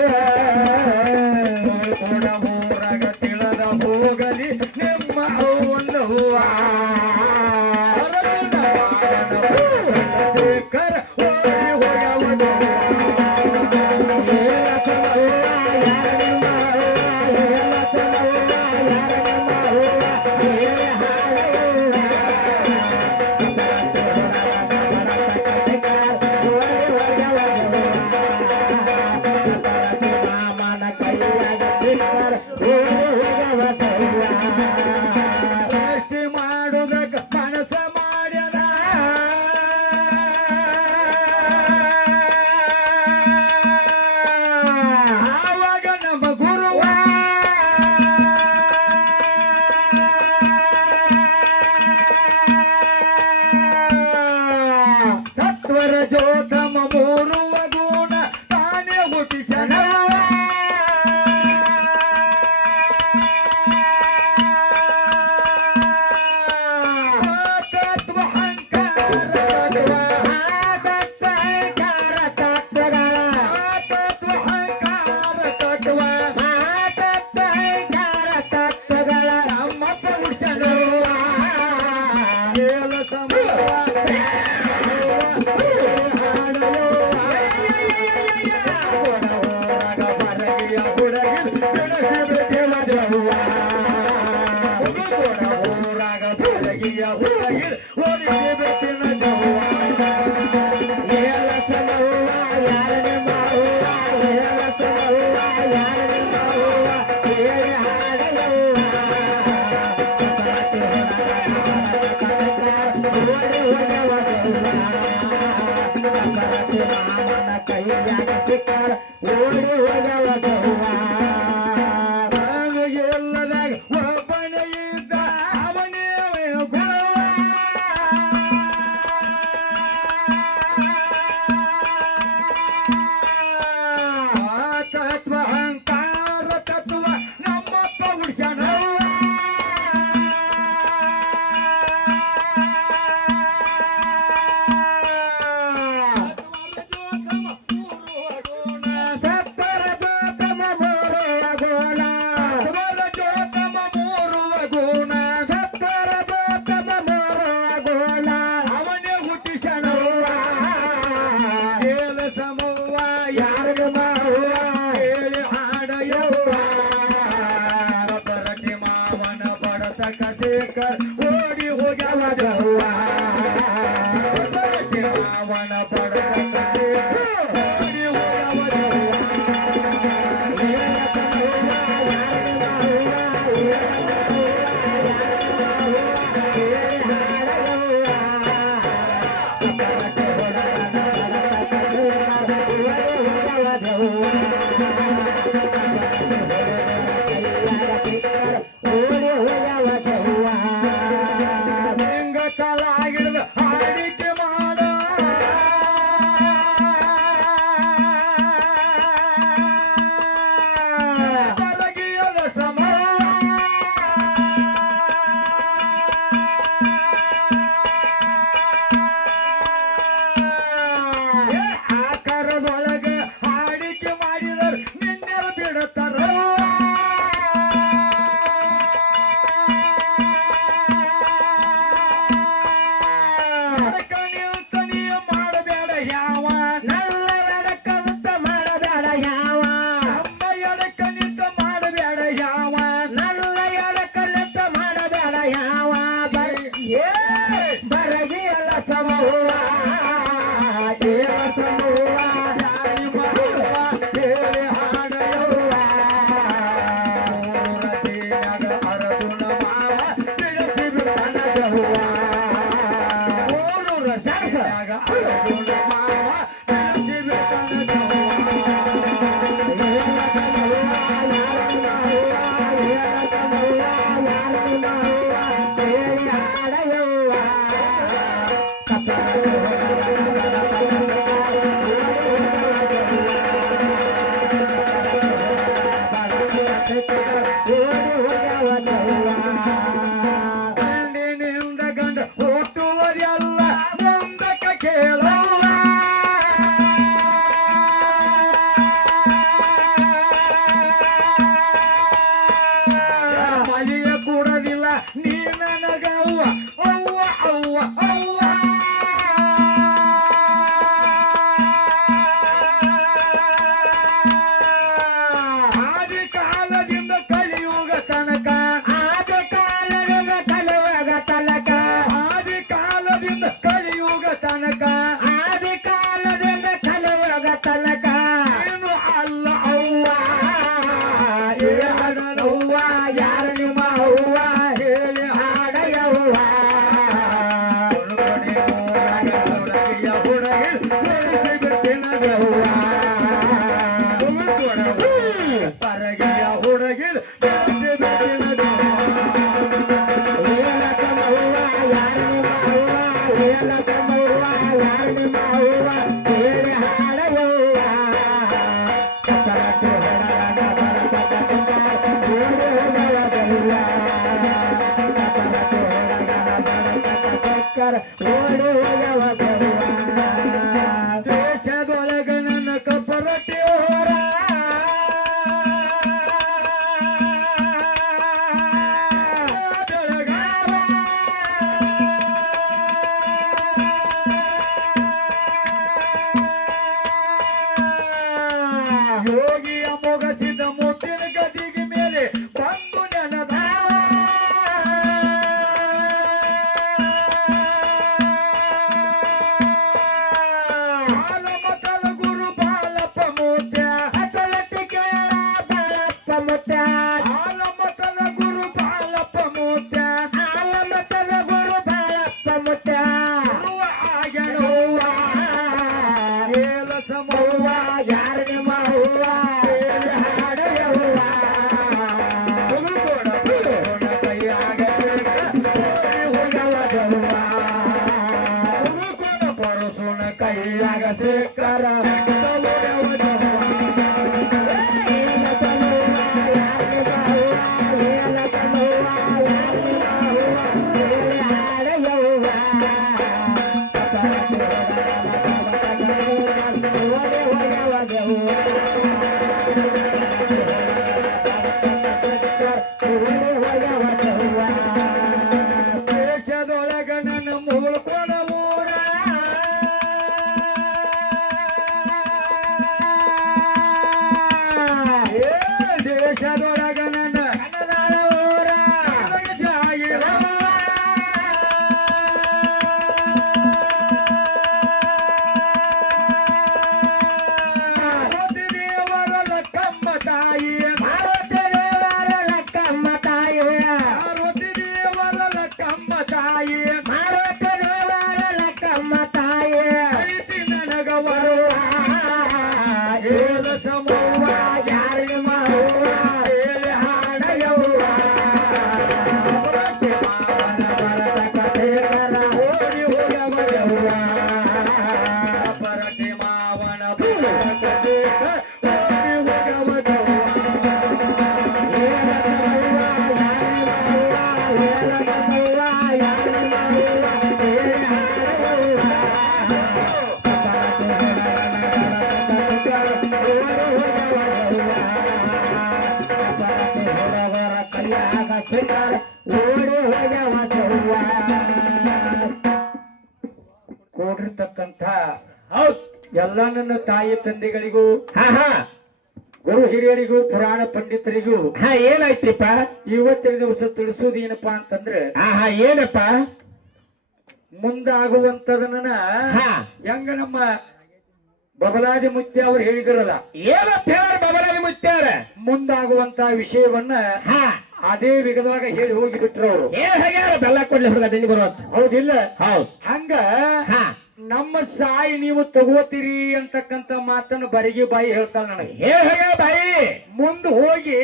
ಓಡಿ ಹೋಗವ ಗವ್ವ. ನಾನು ಎಲ್ಲದಾಗ ಒಬ್ಬನೇ ಇದ್ದ ಅವನೇ ಗುರುವ. ತತ್ವ ಅಹಂಕಾರ ತತ್ವ ನಮ್ಮಪ್ಪ ಉಡ್ಸ್ಯಾನವ್ವ. ಸತ್ತರ ಜೋತಮ ಮೂರುವ ಗುಣ. ಸತ್ತರ ಜೋತಮ ಮೂರುವ ಗುಣ. ಸತ್ತರ ಜೋತಮ ಮೂರುವ ಗುಣ. ಅವನೇ ಹುಟ್ಟಿಸ್ಯಾನವ್ವ. ಏಳ ಸಮವ್ವ ಯಾರಿಗೂ ಮಾವ ಹೇಳಿ ಹಾಡಯವ್ವ. ಬರಟಿ ಮಾವನ ಬಡತ ಕಥೆಕ ಓಡಿ ಹೋಗ್ಯವ ಗವ್ವ. ಬರಟಿ ಮಾವನ ಬಡತ ಕಥೆಕ ಓಡಿ ಹೋಗ್ಯವ ಗವ್ವ. ಹಿಂಗ ಕಾಲ ಆಗಿಡ್ದ ಹಾಡಿಕೆ ಮಾಡ. ಬರಗಿಯದ ಸಮ ಆಕಾರದೊಳಗ ಹಾಡಿಕೆ ಮಾಡಿದರು ನಿನ್ನೆ ಬಿಡುತ್ತಾರ. ಕಣಿಯ ಮಾಡಬೇಡ ಯಾವ ನನ್ನ ಎಡಕಂತ ಮಾಡಬೇಡ ಯಾವ. ನಮ್ಮ ಎಡಕನಿತ ಮಾಡಬೇಡ ಯಾವ ನನ್ನ ಎಡಕನಿತ ಮಾಡಬೇಡ ಯಾವ. ಬರಗಿ ಎಲ್ಲ ಸಮೂಹ ದೇವ ಸಮೂಹ ಹೇಳಿ ಹಾಡಯವ್ವ. ರಸಿಯಾಗ ಅರದುನ ಮಾವ ತಿಳಿಸಿ ಬಿಡನ ಗವ್ವ. ರಸಿಯಾಗ ಅರದುನ ಮಾವ ತಿಳಿಸಿ ಬಿಡನ ಗಂಡಿನಿಂದ ಗಂಡ ಹುಟ್ಟುವರೆಲ್ಲ ಮುಂದಕ್ಕ ಕೇಳವ್ವ. ಮಲಿಯ ಕೊಡೋದಿಲ್ಲ ನೀ ನನಗವ್ವ. ಅವ್ವ ಅವ್ವ ಅವ್ವ. ಆದಿ ಕಾಲದಿಂದ ಕಲಿಯುಗ ತನಕ. ಆದಿ ಕಾಲದಿಂದ ಕಲಿಯುಗ ತನಕ. ಆದಿ ಕಾಲದಿಂದ ಕಲಿಯುಗ ತನಕ. ಆದಿ ಕಾಲದಿಂದ ಕಲಿಯುಗ ತನಕ. ಏನು ಅಲ್ಲ ಅವ್ವ ಹೇಳನವ್ವ. ಯಾರ ನಿಮ್ಮ ಅವ್ವ ಹೇಳಿ ಹಾಡಯವ್ವ. ಪರಗಿಯ ಹುಡುಗಿ ದೇಶದೊಳಗ ನನ್ನ ಕಪರಟಿ ಹೋರ. ಯೋಗಿ ಯವ್ವ ಹಾಡಯವ್ವ ಕೈಯಾಗ ಪರಸುನ ಕೈಯಾಗ ಸಿಕ್ಕರ ದೇಶದೊಳಗ ನನ್ನ ಮುಗುಳ್ಕೊಳ ಊರ ದೇಶದೊಳಗ ನನ್ನ ಕನ್ನಡ ಊರ ಜಾಗಿರವ ದೇವರ ಲಕ್ಕಮ್ಮ ತಾಯಿ ದೇವರ ಲಕ್ಕಮ್ಮ ತಾಯಿ ದೇವರ ಲಕ್ಕಮ್ಮ ತಾಯಿ ದೇವರ ಲಕ್ಕಮ್ಮ ತಾಯಿ ಐತಿ ನನಗ ಬರುವ ಏಳ ಸಮೂಹ ಯಾರಿ ಮಾಡುವ ಏಳೆ ಹಾಡಯವ್ವ ಮಾವನ ಬರದ ಕಥೆಗಳ ಓಡಿ ಹೋಗವಯವ್ವ ಪರಟಿ ಮಾವನ ಬರದ ಕಥೆಗಳ ಓಡಿ ಹೋಗವಯವ್ವ ಏಳ ಸಮೂಹ ಯಾರಿ ಮಾಡುವ ಏಳೆ ಹಾಡಯವ್ವ ಕೂಡಿರ್ತಕ್ಕಂಥ ಹೌದ್ ಎಲ್ಲ ನನ್ನ ತಾಯಿ ತಂದೆಗಳಿಗೂ ಹಾ ಹಾ ಗುರು ಹಿರಿಯರಿಗೂ ಪುರಾಣ ಪಂಡಿತರಿಗೂ ಹಾ ಏನಾಯ್ತಿಪ್ಪ ಇವತ್ತಿನ ದಿವಸ ತಿಳಿಸೋದು ಏನಪ್ಪಾ ಅಂತಂದ್ರೆ ಹಾ ಹಾ ಏನಪ್ಪ ಮುಂದಾಗುವಂತದನ್ನ ಹಾ ಹೆಂಗ ನಮ್ಮ ಬಬಲಾದಿ ಮುತ್ಯ ಅವ್ರು ಹೇಳಿದ್ರಲ್ಲ ಏನಪ್ಪ ಹೇಳ ಬಬಲಾದಿ ಮುತ್ಯಾರ ಮುಂದಾಗುವಂತ ವಿಷಯವನ್ನ ಹಾ ಅದೇ ವಿಧವಾಗ ಹೇಳಿ ಹೋಗಿಬಿಟ್ರು ಅವರು ಏನ್ ಹೇಳ್ಯಾರ ಬೆಲ್ಲ ಕೊಡ್ಲಿ ಹುಡುಗ ದಂಡಿ ಬರುವತ್ ಹೌದಿಲ್ಲ ಹೌದ್ ಹಂಗ ಹಾ ನಮ್ಮ ಸಾಯಿ ನೀವು ತಗೋತೀರಿ ಅಂತಕ್ಕಂತ ಮಾತನ್ನು ಬರಿಗೆ ಬಾಯಿ ಹೇಳ್ತಾಳ ನನಗೆ ಏನ್ ಹೇಳ್ಯಾರ ಬಾಯಿ ಮುಂದೆ ಹೋಗಿ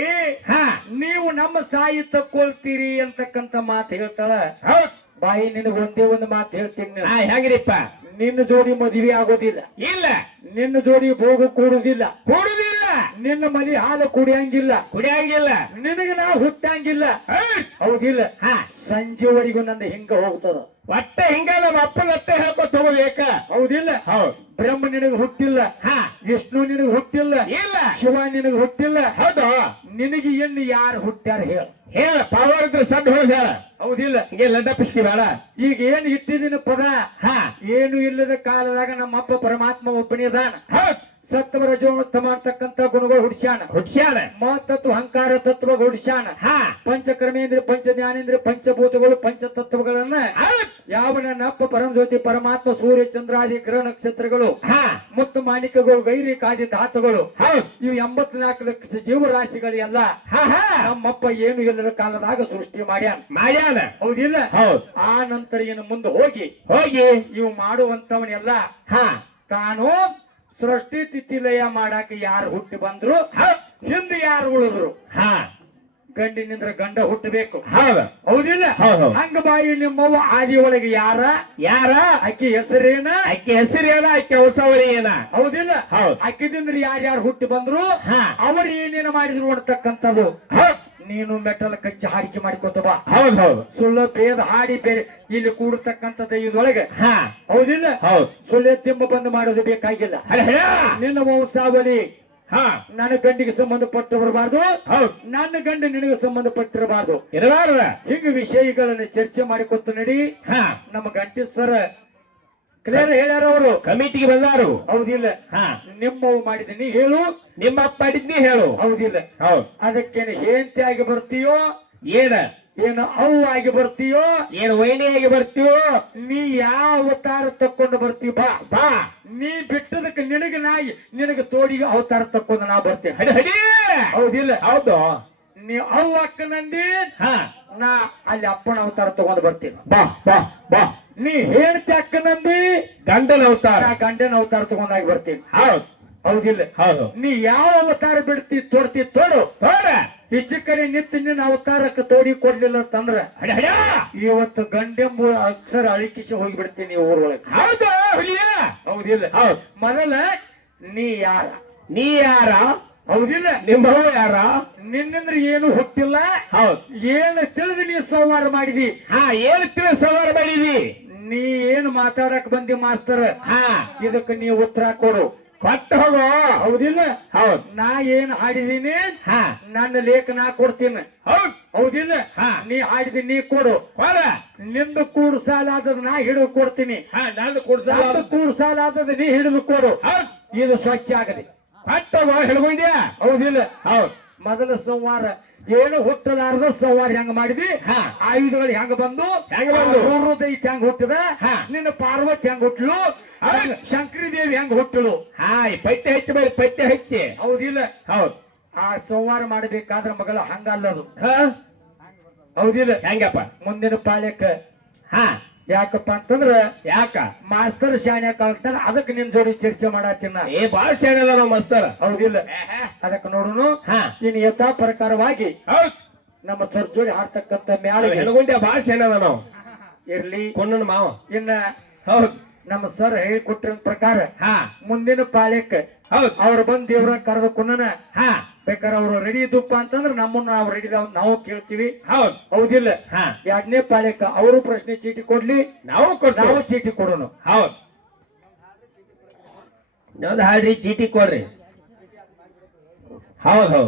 ಹಾ ನೀವು ನಮ್ಮ ಸಾಯಿ ತಕ್ಕೊಳ್ತೀರಿ ಅಂತಕ್ಕಂತ ಮಾತು ಹೇಳ್ತಾಳ ಹೌದ್ ಬಾಯಿ ನಿನಗೆ ಒಂದೇ ಒಂದು ಮಾತು ಹೇಳ್ತೀನಿ ನಾನು. ಹಾ ಹೆಂಗ್ರಿಪ್ಪ ನಿನ್ನ ಜೋಡಿ ಮದುವೆ ಆಗೋದಿಲ್ಲ ಇಲ್ಲ ನಿನ್ನ ಜೋಡಿ ಭೋಗ ಕೂಡುದಿಲ್ಲ ಕೊಡುದಿಲ್ಲ ನಿನ್ನ ಮನೆ ಹಾಲು ಕುಡಿಯಂಗಿಲ್ಲ ಕುಡಿಯಂಗಿಲ್ಲ ನಿನಗೆ ನಾವು ಹುಟ್ಟಂಗಿಲ್ಲ ಹೌದ್ ಹೌದಿಲ್ಲ ಹಾ ಸಂಜೆವರೆಗೂ ನನ್ನ ಹಿಂಗ ಹೋಗ್ತದ ಒಟ್ಟ ಹಿಂಗ ನಮ್ಮ ಅಪ್ಪನತ್ತೆ ಹೇಳ್ಕೊತ ಹೋಗ್ಬೇಕ ಹೌದಿಲ್ಲ ಹೌದ್ ಬ್ರಹ್ಮ ನಿನಗೆ ಹುಟ್ಟಿಲ್ಲ ಹಾ ವಿಷ್ಣು ನಿನಗೆ ಹುಟ್ಟಿಲ್ಲ ಇಲ್ಲ ಶಿವ ನಿನಗೆ ಹುಟ್ಟಿಲ್ಲ ಹೌದು ನಿನಗೆ ಎನ್ನು ಯಾರು ಹುಟ್ಟ್ಯಾರ ಹೇಳ ಹೇಳ ಪವರ್ ಇದ್ರೆ ಸದ್ ಹೋಗಿ ಹೇಳ ಹೌದಿಲ್ಲ ಹಿಂಗೆ ಲಡ್ಡ ಪಿಸ್ಕಿ ಬೇಡ ಈಗ ಏನ್ ಇಟ್ಟಿದಿನ ಪದ ಹಾ ಏನು ಇಲ್ಲದ ಕಾಲದಾಗ ನಮ್ಮ ಅಪ್ಪ ಪರಮಾತ್ಮ ಒಬ್ಬನೇ ಅದಾನ ಹೌದ್ ಸತ್ವ ರಜೋತ್ತಮ ಅಂತಕ್ಕಂತ ಗುಣಗಳು ಹುಡ್ಸ್ಯಾನ ಹುಡ್ಸ್ಯಾನ ಮಹತ್ತತ್ವ ಅಹಂಕಾರ ತತ್ವ ಹುಡ್ಸ್ಯಾನ ಹಾ ಪಂಚಕರ್ಮೇಂದ್ರ ಪಂಚ ಜ್ಞಾನೇಂದ್ರ ಪಂಚಭೂತಗಳು ಪಂಚತತ್ವಗಳನ್ನ ಹೌದ್ ಯಾವ ನನ್ನ ಅಪ್ಪ ಪರಮಜ್ಯೋತಿ ಪರಮಾತ್ಮ ಸೂರ್ಯ ಚಂದ್ರಾದಿ ಗ್ರಹ ನಕ್ಷತ್ರಗಳು ಹಾ ಮತ್ತು ಮಾಣಿಕಗಳು ಗೈರಿಕಾದಿ ಧಾತುಗಳು ಹೌದ್ ಇವು 84 ಲಕ್ಷ ಜೀವರಾಶಿಗಳು ಎಲ್ಲ ಹಾ ಹಾ ನಮ್ಮಪ್ಪ ಏನು ಇಲ್ಲದ ಕಾಲದಾಗ ಸೃಷ್ಟಿ ಮಾಡ್ಯಾನ ಮಾಡ್ಯಾನ ಹೌದಿಲ್ಲ ಹೌದ್ ಆ ನಂತರ ಏನು ಮುಂದೆ ಹೋಗಿ ಹೋಗಿ ಇವು ಮಾಡುವಂತವನೆಲ್ಲ ಹಾ ತಾನು ಸೃಷ್ಟಿ ತಿಥಿಲಯ ಮಾಡಾಕ ಯಾರು ಹುಟ್ಟಿ ಬಂದ್ರು ಹೌದ್ ಹಿಂದೆ ಯಾರು ಉಳಿದ್ರು ಹಾ ಗಂಡಿನಿಂದ್ರ ಗಂಡ ಹುಟ್ಟಬೇಕು ಹೌದ್ ಹೌದಿಲ್ಲ ಹೌದ್ ಹೌದ್ ಹಂಗ ಬಾಯಿ ನಿಮ್ಮವ್ವ ಆದಿ ಒಳಗೆ ಯಾರ ಯಾರ ಅಕ್ಕಿ ಹೆಸರೇನ ಆಕೆ ಹೆಸರು ಏನ ಆಕೆ ಹೊಸವರಿ ಏನ ಹೌದಿಲ್ಲ ಹೌದ್ ಅಕ್ಕಿದಿಂದ ಯಾರ್ಯಾರು ಹುಟ್ಟಿ ಬಂದ್ರು ಹಾ ಅವರು ಏನೇನು ಮಾಡಿದ್ರು ಅಂತಕ್ಕಂಥದ್ದು ಹೌದ್ ನೀನು ಮೆಟ್ಟಲ ಕಚ್ಚಿ ಹಾಡಿಕೆ ಮಾಡಿಕೊತ ಬಾ ಹೌದ್ ಹೌದ್ ಸುಳ್ಳು ಭೇದ ಹಾಡಿ ಬೇರೆ ಇಲ್ಲಿ ಕೂಡತಕ್ಕಂಥದ್ದು ಇದೊಳಗೆ ಹಾ ಹೌದಿಲ್ಲ ಹೌದ್ ಸುಳ್ಳೆ ತಿಂಬ ಬಂದು ಮಾಡೋದು ಬೇಕಾಗಿಲ್ಲ ಅರೆ ಹೇಳ ನಿನ್ನ ವಂಶಾವಳಿ ಹಾ ನನ್ನ ಗಂಡಿಗೆ ಸಂಬಂಧಪಟ್ಟು ಬರಬಾರ್ದು ಹೌದ್ ನನ್ನ ಗಂಡ ನಿನಗೆ ಸಂಬಂಧಪಟ್ಟಿರಬಾರ್ದು ಇರಬಾರ್ದ ಹಿಂಗ ವಿಷಯಗಳನ್ನ ಚರ್ಚೆ ಮಾಡಿಕೊತ ನಡಿ ಹಾ ನಮ್ಮ ಗಂಟಿ ಸರ್ ಕ್ಲಿಯರ್ ಹೇಳ್ಯಾರ ಅವರು ಕಮಿಟಿಗೆ ಬಂದಾರು ಹೌದಿಲ್ಲ ಹಾ ನಿಮ್ಮವು ಮಾಡಿದೀನಿ ಹೇಳು ನಿಮ್ಮ ಅಪ್ಪ ಮಾಡಿದ್ನಿ ಹೇಳು ಹೌದಿಲ್ಲ ಹೌದ್ ಅದಕ್ಕೇನು ಹೇಂತಿಯಾಗಿ ಬರ್ತೀಯೋ ಏನ ಏನು ಅವ್ವಾಗಿ ಬರ್ತೀಯೋ ಏನ್ ವೈನಿಯಾಗಿ ಬರ್ತೀವೋ ನೀ ಯಾವ ಅವತಾರ ತಕ್ಕೊಂಡು ಬರ್ತೀವಿ ಬಾ ಬಾ ನೀ ಬಿಟ್ಟದಕ್ಕೆ ನಿನಗೆ ನಿನಗೆ ತೋಡಿಗೆ ಅವತಾರ ತಕ್ಕೊಂಡು ನಾ ಬರ್ತೇನೆ ಹಡಿ ಹಡಿ ಹೌದಿಲ್ಲ ಹೌದು ನೀ ಅವ್ವ ಅಕ್ಕನಂದಿ ಹಾ ನಾ ಅಲ್ಲಿ ಅಪ್ಪನ ಅವತಾರ ತಗೊಂಡು ಬರ್ತೀನಿ ಬಾ ಬಾ ಬಾ ನೀ ಹೇಳ್ತಿ ಅಕ್ಕನಂದಿ ಗಂಡನ ಅವತಾರ ನಾ ಗಂಡನ ಅವತಾರ ತಗೊಂಡಾಗಿ ಬರ್ತೀನಿ ಹೌದ್ ಹೌದಿಲ್ಲ ಹೌದು ನೀ ಯಾವ ಅವತಾರ ಬಿಡ್ತಿ ತೋಡ್ತಿ ತೋಡು ತೋರ ಇಷ್ಟಕ್ಕನೆ ನಿತ್ಯ ನಿನ್ನ ಅವತಾರಕ್ಕೆ ತೋಡಿ ಕೊಡ್ಲಿಲ್ಲ ಅಂತಂದ್ರ ಹಡ ಹಡ ಇವತ್ತು ಗಂಡೆಂಬ ಅಕ್ಷರ ಅಳಿಕಿಸಿ ಹೋಗಿಬಿಡ್ತೀನಿ ಊರೊಳಗೆ ಹೌದು ಹುಲಿಯ ಹೌದಿಲ್ಲ ಹೌದು ಮೊದಲ ನೀ ಯಾರ ನೀ ಯಾರ ಹೌದಿಲ್ಲ ನಿಮ್ಮವ ಯಾರ ನಿನ್ನಂದ್ರೆ ಏನು ಹುಟ್ಟಿಲ್ಲ ಹೌದು ಏನು ತಿಳಿದು ನೀ ಸಂವಾರ ಮಾಡಿದಿ ಹಾ ಏನು ತಿಳಿಸ್ ಸವಾರ ಮಾಡಿದಿ ನೀ ಏನು ಮಾತಾಡಕ್ ಬಂದಿ ಮಾಸ್ತರ್ ಹಾ ಇದಕ್ಕೆ ನೀ ಉತ್ತರ ಕೊಡು ಕೊಟ್ಟು ಹೋಗೋ ಹೌದಿಲ್ಲ ಹೌದು ನಾ ಏನ್ ಹಾಡಿದೀನಿ ಹಾ ನನ್ನ ಲೇಖ ನಾ ಕೊಡ್ತೀನಿ ಹೌದು ಹೌದಿಲ್ಲ ಹಾ. ನೀ ಹಾಡಿದಿ ನೀ ಕೊಡು ಕೊಡ ನಿಂದು ಕೂಡು ಸಾಲ ಆದದ್ ನಾ ಹಿಡಿದು ಕೊಡ್ತೀನಿ ಹಾ ನಾನು ಕೊಡ್ಸಲ್ಲ ನಂದು ಕೂಡು ಸಾಲ ಆದದ್ ನೀ ಹಿಡಿದು ಕೊಡು ಹೌದು ಇದು ಸ್ವಚ್ಛ ಆಗಲಿ ಕೊಟ್ಟು ಹೋಗೋ ಹೇಳ್ಕೊಂಡ್ಯಾ ಹೌದಿಲ್ಲ ಹೌದು ಮೊದಲ ಸಂವಾರ ಏನು ಹುಟ್ಟಲಾರ್ದ ಸಂವಾರ ಹೆಂಗ ಮಾಡಿದಿ ಹಾ. ಆಯುಧಗಳು ಹೆಂಗ ಬಂದು ಹೆಂಗ್ ಬಂದು? ದೈತ್ಯ ಹೆಂಗ ಹುಟ್ಟದ ಹಾ. ನಿನ್ನ ಪಾರ್ವತಿ ಹೆಂಗ ಹುಟ್ಟಲು ಶಂಕರಿ ದೇವಿ ಹೆಂಗ ಹುಟ್ಟಲು ಹಾ ಈ ಪೈತ್ಯ ಹಚ್ಚಿ ಬರೀ ಪೈತ್ಯ ಹಚ್ಚಿ ಹೌದಿಲ್ಲ ಹೌದು ಆ ಸಂವಾರ ಮಾಡಬೇಕಾದ್ರ ಮಗಳ ಹಂಗಲ್ಲದು ಹಾ ಹೌದಿಲ್ಲ ಹೆಂಗಪ್ಪ ಮುಂದಿನ ಪಾಳ್ಯಕ್ಕ ಹಾ ಯಾಕಪ್ಪ ಅಂತಂದ್ರ ಯಾಕ ಮಾಸ್ತರ್ ಶಾನ್ಯ ಕಳ್ತಾನ ಅದಕ್ಕೆ ನಿನ್ ಜೋಡಿ ಚರ್ಚೆ ಮಾಡತ್ತೀನ ಏ ಬಾಳ ಶಾಣದ ನಾವು ಮಸ್ತರ ಹೌದಿಲ್ಲ ಅದಕ್ಕೆ ನೋಡುನು ಹಾ ಇನ್ ಯಥಾ ಪ್ರಕಾರವಾಗಿ ಹೌದು ನಮ್ಮ ಸರ್ ಜೋಡಿ ಹಾಡ್ತಕ್ಕಂತ ಮ್ಯಾಲ ಹೆಣಗುಂಡ್ಯ ಬಾಳ ಶಾಣದ ನಾವು ಇರ್ಲಿ ಕೊಂಡನ ಮಾವ ಇನ್ನ ಹೌದು ನಮ್ಮ ಸರ್ ಹೇಳಿಕೊಟ್ಟಿರ ಪ್ರಕಾರ ಹಾ ಮುಂದಿನ ಪಾಳ್ಯಕ್ಕೆ ಹೌದು ಅವ್ರು ಬಂದ್ ದೇವ್ರ ಕರೆದ ಕುನ್ನನ ಹಾ ಬೇಕಾದ್ರೆ ಅವ್ರು ರೆಡಿ ಇದ್ದಪ್ಪ ಅಂತಂದ್ರ ನಮ್ಮನ್ನ ನಾವು ರೆಡಿ ನಾವು ಕೇಳ್ತೀವಿ ಹೌದು ಹೌದಿಲ್ಲ ಹಾ ಎರಡನೇ ಪಾಳ್ಯಕ್ಕ ಅವರು ಪ್ರಶ್ನೆ ಚೀಟಿ ಕೊಡ್ಲಿ ನಾವು ಕೊಟ್ಟು ನಾವು ಚೀಟಿ ಕೊಡೋಣ ಹೌದು ಇನ್ನೊಂದು ಹಾಡ್ರಿ ಚೀಟಿ ಕೊಡ್ರಿ ಹೌದು ಹೌದು